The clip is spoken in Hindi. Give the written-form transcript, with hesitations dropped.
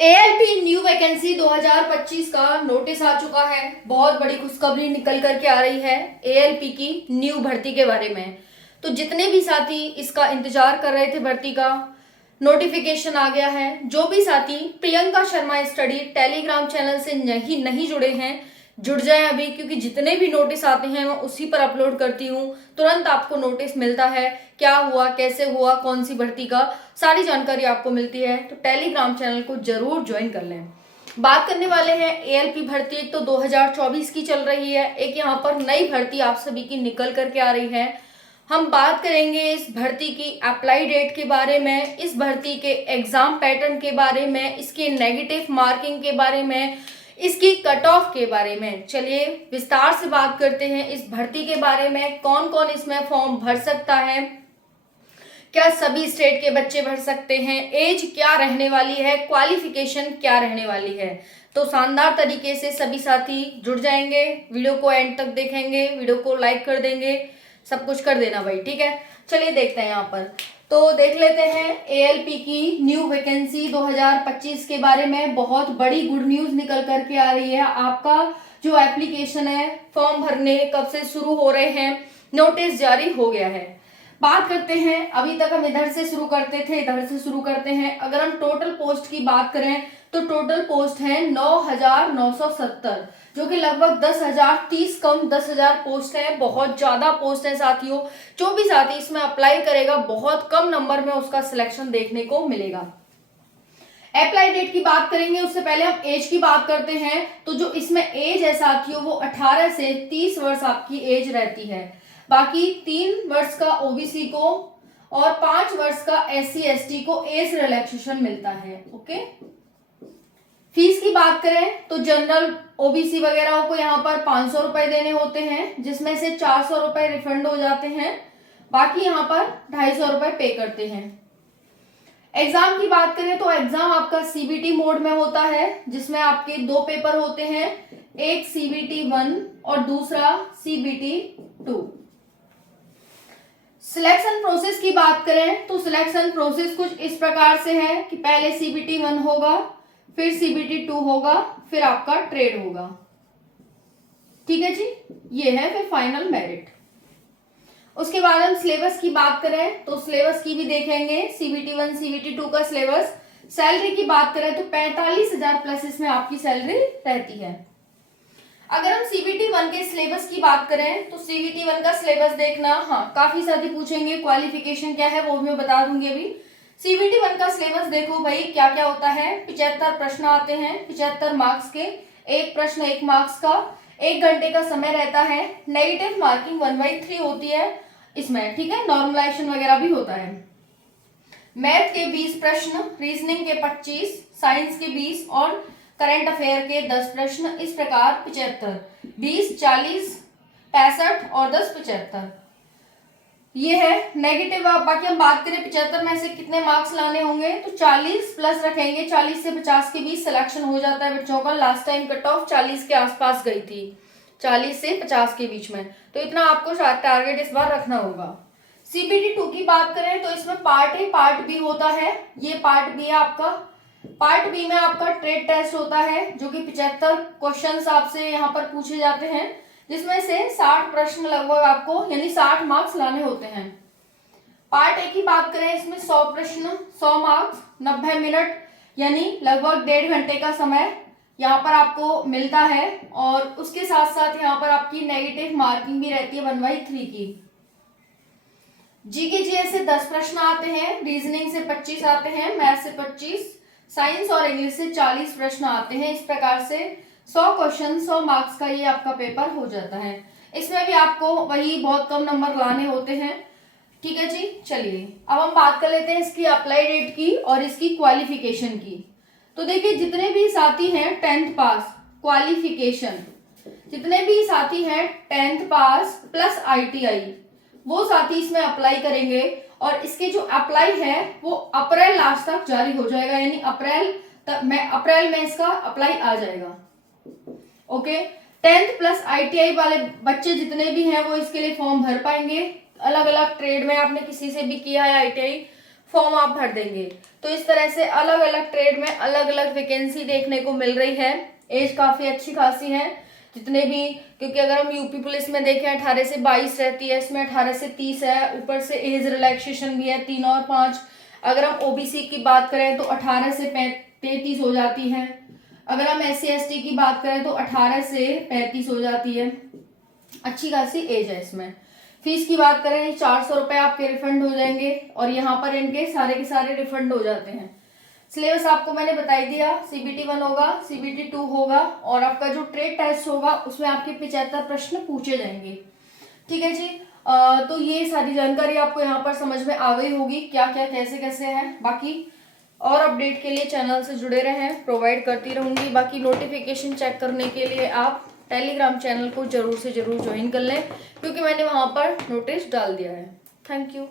एएलपी न्यू वैकेंसी 2025 का नोटिस आ चुका है। बहुत बड़ी खुशखबरी निकल करके आ रही है एएलपी की न्यू भर्ती के बारे में। तो जितने भी साथी इसका इंतजार कर रहे थे, भर्ती का नोटिफिकेशन आ गया है। जो भी साथी Priyanka Sharma study Telegram channel से नहीं जुड़े हैं, जुड़ जाएं अभी, क्योंकि जितने भी नोटिस आते हैं मैं उसी पर अपलोड करती हूँ। तुरंत आपको नोटिस मिलता है, क्या हुआ, कैसे हुआ, कौन सी भर्ती का, सारी जानकारी आपको मिलती है। तो टेलीग्राम चैनल को जरूर ज्वाइन कर लें। बात करने वाले हैं एएलपी भर्ती। एक तो 2024 की चल रही है, एक यहाँ पर नई भर्ती आप सभी की निकल करके आ रही है। हम बात करेंगे इस भर्ती की अप्लाई डेट के बारे में, इस भर्ती के एग्जाम पैटर्न के बारे में, इसके नेगेटिव मार्किंग के बारे में, इसकी कट ऑफ के बारे में। चलिए विस्तार से बात करते हैं इस भर्ती के बारे में। कौन कौन इसमें फॉर्म भर सकता है, क्या सभी स्टेट के बच्चे भर सकते हैं, एज क्या रहने वाली है, क्वालिफिकेशन क्या रहने वाली है। तो शानदार तरीके से सभी साथी जुड़ जाएंगे, वीडियो को एंड तक देखेंगे, वीडियो को लाइक कर देंगे, सब कुछ कर देना भाई, ठीक है। चलिए देखते हैं यहाँ पर, तो देख लेते हैं एएलपी की न्यू वैकेंसी 2025 के बारे में। बहुत बड़ी गुड न्यूज निकल करके आ रही है। आपका जो एप्लीकेशन है, फॉर्म भरने कब से शुरू हो रहे हैं, नोटिस जारी हो गया है। बात करते हैं, अभी तक हम इधर से शुरू करते थे, इधर से शुरू करते हैं। अगर हम टोटल पोस्ट की बात करें तो टोटल पोस्ट है 9,970, जो कि लगभग 10,000, 30 कम 10,000 पोस्ट है। बहुत ज्यादा पोस्ट है साथियों। जो भी साथी इसमें अप्लाई करेगा, बहुत कम नंबर में उसका सिलेक्शन देखने को मिलेगा। अप्लाई डेट की बात करेंगे, उससे पहले हम एज की बात करते हैं। तो जो इसमें एज है साथियों, वो 18 से 30 वर्ष आपकी एज रहती है। बाकी 3 वर्ष का ओबीसी को और 5 वर्ष का एससी एसटी को एज रिलैक्सेशन मिलता है। ओके, फीस की बात करें तो जनरल ओबीसी वगैरह को यहाँ पर 500 रुपए देने होते हैं, जिसमें से 400 रुपए रिफंड हो जाते हैं। बाकी यहाँ पर 250 रुपए पे करते हैं। एग्जाम की बात करें तो एग्जाम आपका सीबीटी मोड में होता है, जिसमें आपके 2 पेपर होते हैं, एक सीबीटी 1 और दूसरा सीबीटी 2। सिलेक्शन प्रोसेस की बात करें तो सिलेक्शन प्रोसेस कुछ इस प्रकार से है कि पहले सीबीटी 1 होगा, फिर सीबीटी 2 होगा, फिर आपका ट्रेड होगा। ठीक है जी, ये है फिर फाइनल मेरिट। उसके बाद हम सिलेबस की बात करें तो सिलेबस की भी देखेंगे, सीबीटी 1 सीबीटी 2 का सिलेबस। सैलरी की बात करें तो 45,000 प्लस इसमें आपकी सैलरी रहती है। अगर हम सीबीटी 1 के सिलेबस की बात करें तो सीबीटी 1 का सिलेबस देखना, हाँ काफी साथी पूछेंगे क्वालिफिकेशन क्या है, वो भी मैं बता दूंगी अभी। सीबीटी 1 का सिलेबस देखो भाई, क्या क्या होता है। 75 प्रश्न आते हैं, 75 मार्क्स के, एक प्रश्न 1 मार्क्स का, 1 घंटे का समय रहता है। नेगेटिव मार्किंग 1/3 होती है इसमें, ठीक है। नॉर्मलाइजेशन वगैरह भी होता है। मैथ के 20 प्रश्न, रीजनिंग के 25, साइंस के 20 और करंट अफेयर के 10 प्रश्न। इस प्रकार 75, 20, 40, 65 और 10 75, ये है नेगेटिव। बाकी हम बात करें 75 में से कितने मार्क्स लाने होंगे तो 40 प्लस रखेंगे, 40 से 50 के बीच सिलेक्शन हो जाता है बच्चों का। लास्ट टाइम कट ऑफ 40 के आसपास गई थी, 40 से 50 के बीच में, तो इतना आपको टारगेट इस बार रखना होगा। सीबीटी 2 की बात करें तो इसमें पार्ट ए पार्ट बी होता है। ये पार्ट बी है आपका। पार्ट बी में आपका ट्रेड टेस्ट होता है, जो कि 75 क्वेश्चंस आपसे यहाँ पर पूछे जाते हैं, जिसमें से 60 प्रश्न लगभग आपको यानी 60 मार्क्स लाने होते हैं। पार्ट ए की बात करें, इसमें 100 प्रश्न, 100 मार्क्स, 90 मिनट यानी लगभग 1.5 घंटे का समय यहाँ पर आपको मिलता है। और उसके साथ साथ यहाँ पर आपकी नेगेटिव मार्किंग भी रहती है 1/3 की। जीके जीएस से 10 प्रश्न आते हैं, रीजनिंग से 25 आते हैं, मैथ से 25, साइंस और इंग्लिश से 40 प्रश्न आते हैं। इस प्रकार से 100 क्वेश्चन 100 मार्क्स का ये आपका पेपर हो जाता है। इसमें भी आपको वही बहुत कम नंबर लाने होते हैं। ठीक है जी, चलिए अब हम बात कर लेते हैं इसकी अप्लाई डेट की और इसकी क्वालिफिकेशन की। तो देखिए, जितने भी साथी हैं 10th पास क्वालिफिकेशन, जितने भी साथी हैं 10th पास प्लस आईटीआई, वो साथी इसमें अप्लाई करेंगे। और इसके जो अप्लाई है वो अप्रैल लास्ट तक जारी हो जाएगा, यानी अप्रैल में इसका अप्लाई आ जाएगा। ओके, 10th प्लस आईटीआई वाले बच्चे जितने भी हैं वो इसके लिए फॉर्म भर पाएंगे। अलग अलग ट्रेड में आपने किसी से भी किया है आईटीआई, फॉर्म आप भर देंगे। तो इस तरह से अलग अलग ट्रेड में अलग अलग वैकेंसी देखने को मिल रही है। एज काफी अच्छी खासी है जितने भी, क्योंकि अगर हम यूपी पुलिस में देखें 18 से 22 रहती है, इसमें 18 से 30 है, ऊपर से एज रिलैक्सेशन भी है 3 और 5। अगर हम ओबीसी की बात करें तो 18 से 33 हो जाती है। अगर हम SC/ST की बात करें तो 18 से 35 हो जाती है। अच्छी खासी एज है इसमें। फीस की बात करें 400 रुपए आपके रिफंड हो जाएंगे और यहाँ पर इनके सारे के सारे रिफंड हो जाते हैं। सिलेबस आपको मैंने बताई दिया, CBT 1 होगा, CBT 2 होगा और आपका जो ट्रेड टेस्ट होगा उसमें आपके 75 प्रश्न पूछे जाएंगे। ठीक है जी। तो ये सारी जानकारी आपको यहाँ पर समझ में आ गई होगी क्या क्या कैसे कैसे है। बाकी और अपडेट के लिए चैनल से जुड़े रहें, प्रोवाइड करती रहूंगी। बाकी नोटिफिकेशन चेक करने के लिए आप टेलीग्राम चैनल को जरूर से जरूर ज्वाइन कर लें, क्योंकि मैंने वहां पर नोटिस डाल दिया है। Thank you.